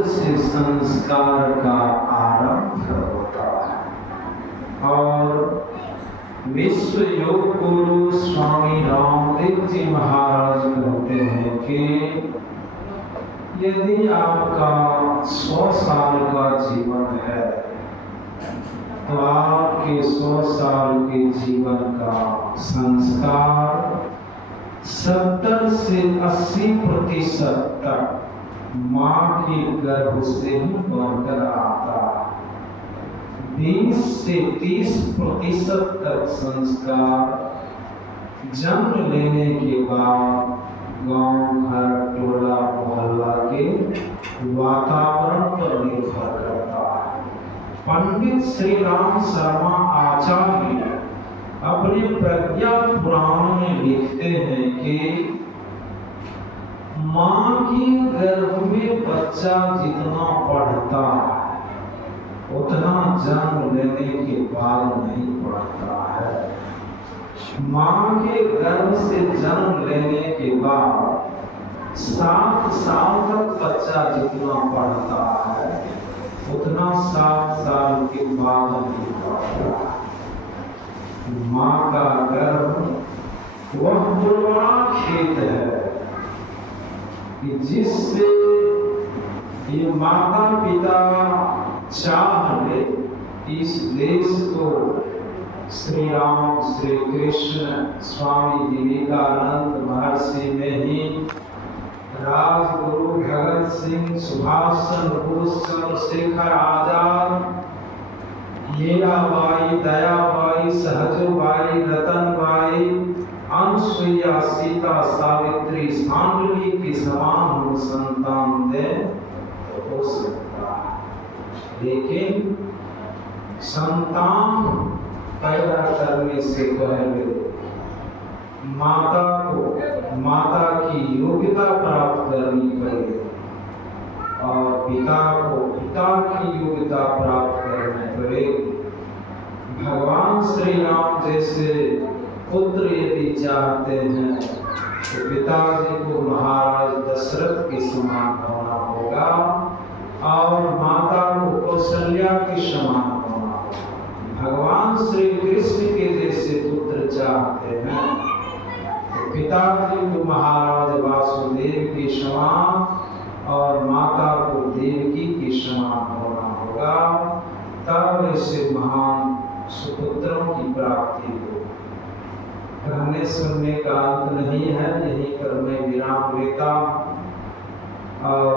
दूध से संस्कार का आरंभ होता है। और विश्व योग गुरु स्वामी रामदेव जी महाराज कहते हैं कि यदि आपका 100 साल का जीवन है तो आपके 100 साल के जीवन का संस्कार 70 से 80% तक माँ के गर्भ से ही बनकर आता है। 20 से 30% तक संस्कार जन्म लेने के बाद गांव, घर, टोला, मोहल्ला के वातावरण पर निर्भर करता है। पंडित श्री राम शर्मा आचार्य अपने प्रज्ञा पुराण में लिखते हैं कि माँ के गर्भ में बच्चा जितना पढ़ता है उतना जन्म लेने के बाद नहीं पढ़ता है। माँ के गर्भ से जन्म लेने के बाद 7 साल तक बच्चा जितना पढ़ता है उतना 7 साल के बाद नहीं पढ़ता है। माँ का गर्भ वह बुलवा खेत है कि जिससे ये माता पिता चाह ले इस देश को श्री राम, श्री कृष्ण, स्वामी विवेकानंद, महर्षि नेही, राजगुरु भगत सिंह, सुभाष चंद्र बोस, चंद्रशेखर आजाद, मीराबाई, दयाबाई, सहजोबाई, रतनबाई, अनुसुईया, सीता, सावित्री, सांडली के समान हम संतान दें तो हो सकता है। लेकिन संतान पैदा करने से पहले माता की योग्यता प्राप्त करनी पड़ेगी और पिता की योग्यता प्राप्त करनी पड़ेगी। भगवान श्री राम जैसे पुत्र यदि चाहते हैं तो पिताजी को महाराज दशरथ के समान होना होगा और माता को कौशल्या के समान होना होगा। भगवान श्री कृष्ण के जैसे पुत्र चाहते हैं तो पिताजी को महाराज वासुदेव के समान और माता को देवकी के समान होना होगा, तब ऐसे महान सुपुत्रों की प्राप्ति हो। कहने सुनने का अंत नहीं है, यहीं पर मैं विराम लेता और